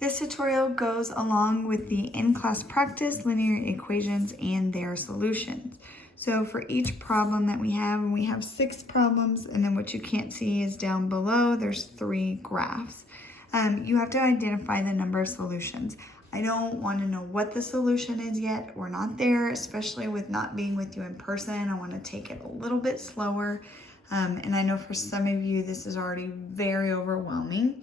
This tutorial goes along with the in-class practice, linear equations, and their solutions. So for each problem that we have 6 problems, and then what you can't see is down below, there's 3 graphs. You have to identify the number of solutions. I don't want to know what the solution is yet. We're not there, especially with not being with you in person. I want to take it a little bit slower. And I know for some of you, this is already very overwhelming.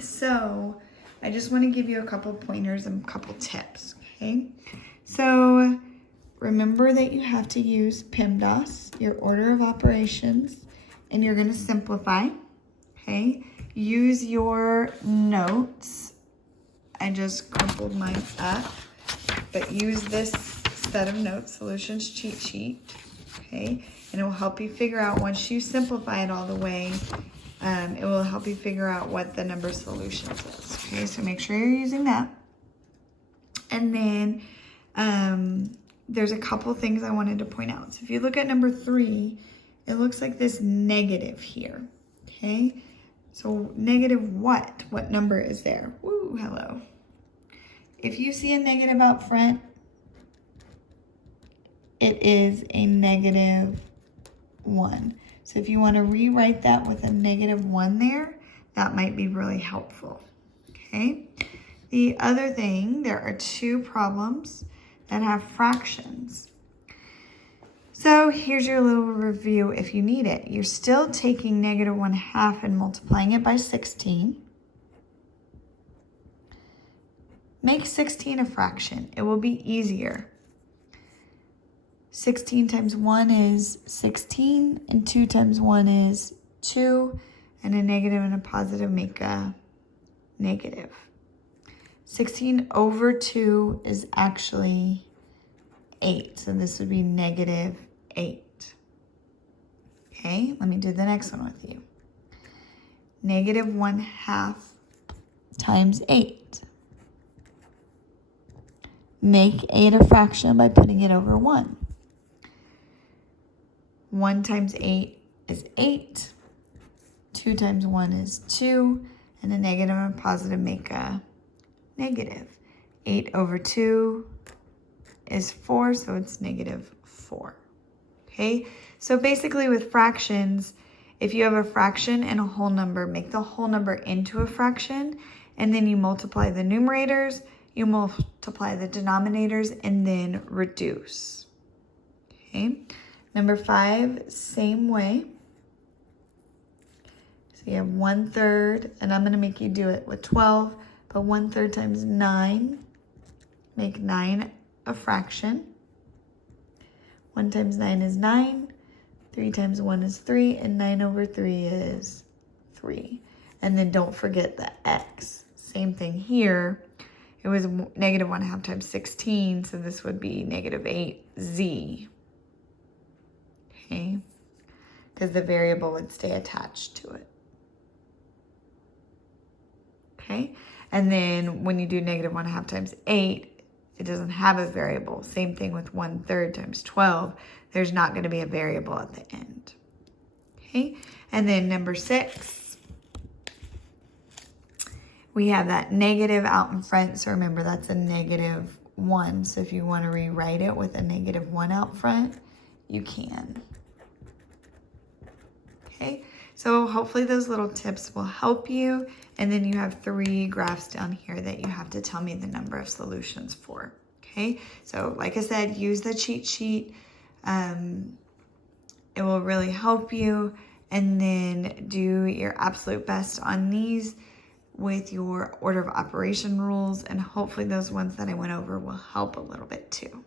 So I just want to give you a couple pointers and a couple tips, okay? So remember that you have to use Pemdas, your order of operations, and you're going to simplify, okay? Use your notes. I just crumpled mine up, but use this set of notes, solutions cheat sheet, okay? And it will help you figure out, once you simplify it all the way, it will help you figure out what the number of solutions is, okay? So make sure you're using that. And then there's a couple things I wanted to point out. So if you look at number 3, it looks like this negative here, okay? So negative what? What number is there? Woo, hello. If you see a negative out front, it is a negative 1. So if you want to rewrite that with a negative 1 there, that might be really helpful, okay? The other thing, there are 2 problems that have fractions. So here's your little review if you need it. You're still taking negative 1/2 and multiplying it by 16. Make 16 a fraction. It will be easier. 16 times 1 is 16, and 2 times 1 is 2, and a negative and a positive make a negative. 16 over 2 is actually 8, so this would be negative 8. Okay, let me do the next one with you. Negative 1/2 times 8. Make 8 a fraction by putting it over 1. 1 times 8 is 8. 2 times 1 is 2. And a negative and a positive make a negative. 8 over 2 is 4, so it's negative 4. Okay? So basically with fractions, if you have a fraction and a whole number, make the whole number into a fraction, and then you multiply the numerators, you multiply the denominators, and then reduce. Okay? Number 5, same way. So you have 1/3, and I'm going to make you do it with 12, but 1/3 times 9, make 9 a fraction. 1 times 9 is 9, 3 times 1 is 3, and 9 over 3 is 3. And then don't forget the x. Same thing here. It was negative 1/2 times 16, so this would be negative 8z. Okay, because the variable would stay attached to it. Okay, and then when you do negative 1/2 times 8, it doesn't have a variable. Same thing with 1/3 times 12. There's not going to be a variable at the end. Okay, and then number 6, we have that negative out in front. So remember, that's a negative 1. So if you want to rewrite it with a negative 1 out front, you can. Okay, so hopefully those little tips will help you. And then you have 3 graphs down here that you have to tell me the number of solutions for. Okay, so like I said, use the cheat sheet. It will really help you. And then do your absolute best on these with your order of operation rules. And hopefully those ones that I went over will help a little bit too.